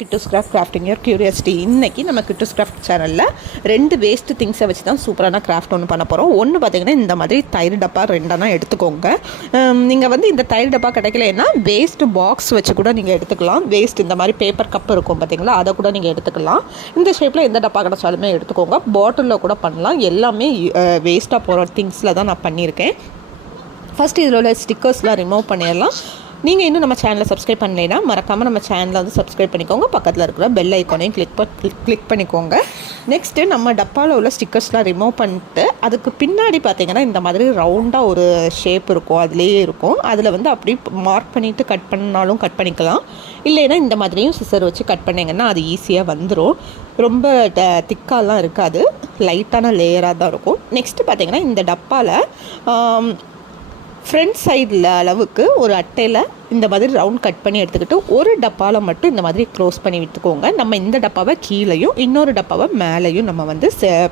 Kittus grafting your curiosity. இன்றைக்கி நம்ம Kittus craft சேனலில் 2 வேஸ்ட்டு திங்ஸை வச்சு தான் சூப்பரான கிராஃப்ட் ஒன்று பண்ண போகிறோம். ஒன்று பார்த்திங்கன்னா இந்த மாதிரி தயிர் டப்பா 2 எடுத்துக்கோங்க. நீங்கள் வந்து இந்த தயிர் டப்பா கிடைக்கலன்னா வேஸ்ட்டு பாக்ஸ் வச்சு கூட நீங்கள் எடுத்துக்கலாம். வேஸ்ட் இந்த மாதிரி பேப்பர் கப் இருக்கும் பார்த்திங்களா, அதை கூட நீங்கள் எடுத்துக்கலாம். இந்த ஷேப்பில் எந்த டப்பா கிடச்சாலுமே எடுத்துக்கோங்க. பாட்டிலில் கூட பண்ணலாம். எல்லாமே வேஸ்ட்டாக போகிற திங்ஸில் தான் நான் பண்ணியிருக்கேன். ஃபஸ்ட்டு இதில் உள்ள ஸ்டிக்கர்ஸ்லாம் ரிமூவ் பண்ணிடலாம். நீங்கள் இன்னும் நம்ம சேனலை சப்ஸ்கிரைப் பண்ணலைன்னா மறக்காமல் நம்ம சேனலை வந்து சப்ஸ்கிரைப் பண்ணிக்கோங்க. பக்கத்தில் இருக்கிற பெல் ஐக்கானையும் கிளிக் பண்ணிக்கோங்க. நெக்ஸ்ட்டு நம்ம டப்பாவில் உள்ள ஸ்டிக்கர்ஸ்லாம் ரிமூவ் பண்ணிட்டு அதுக்கு பின்னாடி பார்த்திங்கன்னா இந்த மாதிரி ரவுண்டாக ஒரு ஷேப் இருக்கும், அதுலேயே இருக்கும். அதில் வந்து அப்படி மார்க் பண்ணிவிட்டு கட் பண்ணாலும் கட் பண்ணிக்கலாம். இல்லைன்னா இந்த மாதிரியும் சிசர் வச்சு கட் பண்ணிங்கன்னா அது ஈஸியாக வந்துடும். ரொம்ப திக்காலாம் இருக்காது, லைட்டான லேயராக தான் இருக்கும். நெக்ஸ்ட்டு பார்த்திங்கன்னா இந்த டப்பாவில் ஃப்ரண்ட் சைடில் அளவுக்கு ஒரு அட்டையில் இந்த மாதிரி ரவுண்ட் கட் பண்ணி எடுத்துக்கிட்டு ஒரு டப்பாவில் மட்டும் இந்த மாதிரி க்ளோஸ் பண்ணி விட்டுக்கோங்க. நம்ம இந்த டப்பாவை கீழேயும் இன்னொரு டப்பாவை மேலேயும் நம்ம வந்து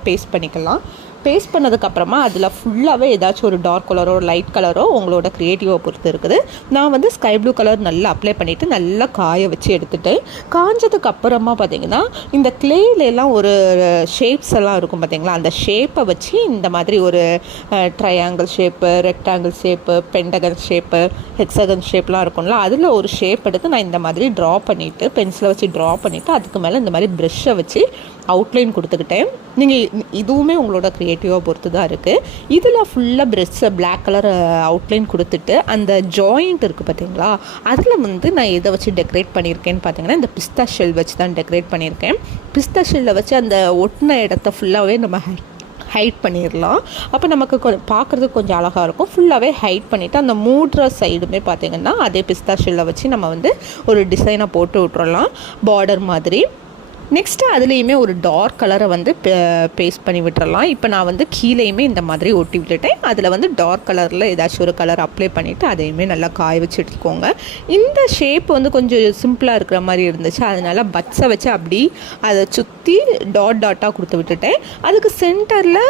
பேஸ்ட் பண்ணிக்கலாம். பேஸ்ட் பண்ணதுக்கப்புறமா அதில் ஃபுல்லாகவே ஏதாச்சும் ஒரு டார்க் கலரோ லைட் கலரோ உங்களோட க்ரியேட்டிவை பொறுத்து இருக்குது. நான் வந்து ஸ்கை ப்ளூ கலர் நல்லா அப்ளை பண்ணிவிட்டு நல்லா காய வச்சு எடுத்துகிட்டேன். காஞ்சதுக்கு அப்புறமா பார்த்திங்கன்னா இந்த கிளேயிலெல்லாம் ஒரு ஷேப்ஸ் எல்லாம் இருக்கும் பார்த்திங்களா, அந்த ஷேப்பை வச்சு இந்த மாதிரி ஒரு triangle shape, rectangle shape, pentagon shape, hexagon ஷேப்லாம் இருக்கும்ல, அதில் ஒரு ஷேப் எடுத்து நான் இந்த மாதிரி ட்ரா பண்ணிவிட்டு பென்சிலை வச்சு ட்ரா பண்ணிவிட்டு அதுக்கு மேலே இந்த மாதிரி ப்ரெஷ்ஷை வச்சு அவுட்லைன் கொடுத்துக்கிட்டேன். நீங்கள் இதுவுமே உங்களோட க்ரியேட்டிவாக பொறுத்து தான் இருக்குது. இதில் ஃபுல்லாக ப்ரெஷ்ஷை பிளாக் கலர் அவுட்லைன் கொடுத்துட்டு அந்த ஜாயிண்ட் இருக்குது பார்த்தீங்களா, அதில் வந்து நான் எதை வச்சு டெக்கரேட் பண்ணியிருக்கேன்னு பார்த்தீங்கன்னா இந்த பிஸ்தா ஷெல் வச்சு தான் டெக்கரேட் பண்ணியிருக்கேன். பிஸ்தா ஷெல்லை வச்சு அந்த ஒட்டின இடத்த ஃபுல்லாகவே நம்ம ஹைட் பண்ணிடலாம். அப்போ நமக்கு பார்க்குறதுக்கு கொஞ்சம் அழகாக இருக்கும். ஃபுல்லாகவே ஹைட் பண்ணிவிட்டு அந்த மூடுற சைடுமே பார்த்திங்கன்னா அதே பிஸ்தா ஷெல்லை வச்சு நம்ம வந்து ஒரு டிசைனை போட்டு விட்றலாம், பார்டர் மாதிரி. நெக்ஸ்ட்டு அதுலேயுமே ஒரு டார்க் கலரை வந்து பேஸ்ட் பண்ணி விட்டுறலாம். இப்போ நான் வந்து கீழேயுமே இந்த மாதிரி ஒட்டி விட்டுட்டேன். அதில் வந்து டார்க் கலரில் ஏதாச்சும் ஒரு கலர் அப்ளை பண்ணிவிட்டு அதையுமே நல்லா காய வச்சு எடுத்துக்கோங்க. இந்த ஷேப் வந்து கொஞ்சம் சிம்பிளாக இருக்கிற மாதிரி இருந்துச்சு, அதனால் பட்ஸை வச்சு அப்படி அதை சுற்றி டாட்டாக கொடுத்து விட்டுட்டேன். அதுக்கு சென்டரில்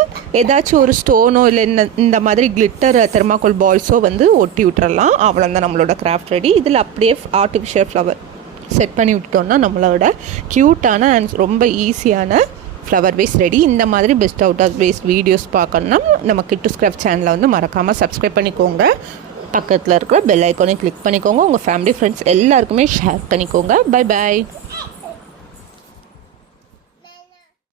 ஏதாச்சும் ஒரு ஸ்டோனோ இல்லை இந்த மாதிரி கிளிட்டர் தெர்மாக்கோல் பால்ஸோ வந்து ஒட்டி விட்டுறலாம். அவ்வளோதான் நம்மளோட கிராஃப்ட் ரெடி. இதில் அப்படியே ஆர்டிஃபிஷியல் ஃப்ளவர் செட் பண்ணி விட்டுட்டோம்னா நம்மளோட க்யூட்டான அண்ட் ரொம்ப ஈஸியான ஃப்ளவர் வேஸ் ரெடி. இந்த மாதிரி best out of waste videos பார்க்கணுன்னா நம்ம கிட்டூஸ் கிராஃப்ட் சேனலை வந்து மறக்காமல் சப்ஸ்கிரைப் பண்ணிக்கோங்க. பக்கத்தில் இருக்கிற பெல் ஐக்கானை கிளிக் பண்ணிக்கோங்க. உங்கள் ஃபேமிலி ஃப்ரெண்ட்ஸ் எல்லாருக்குமே ஷேர் பண்ணிக்கோங்க. Bye bye.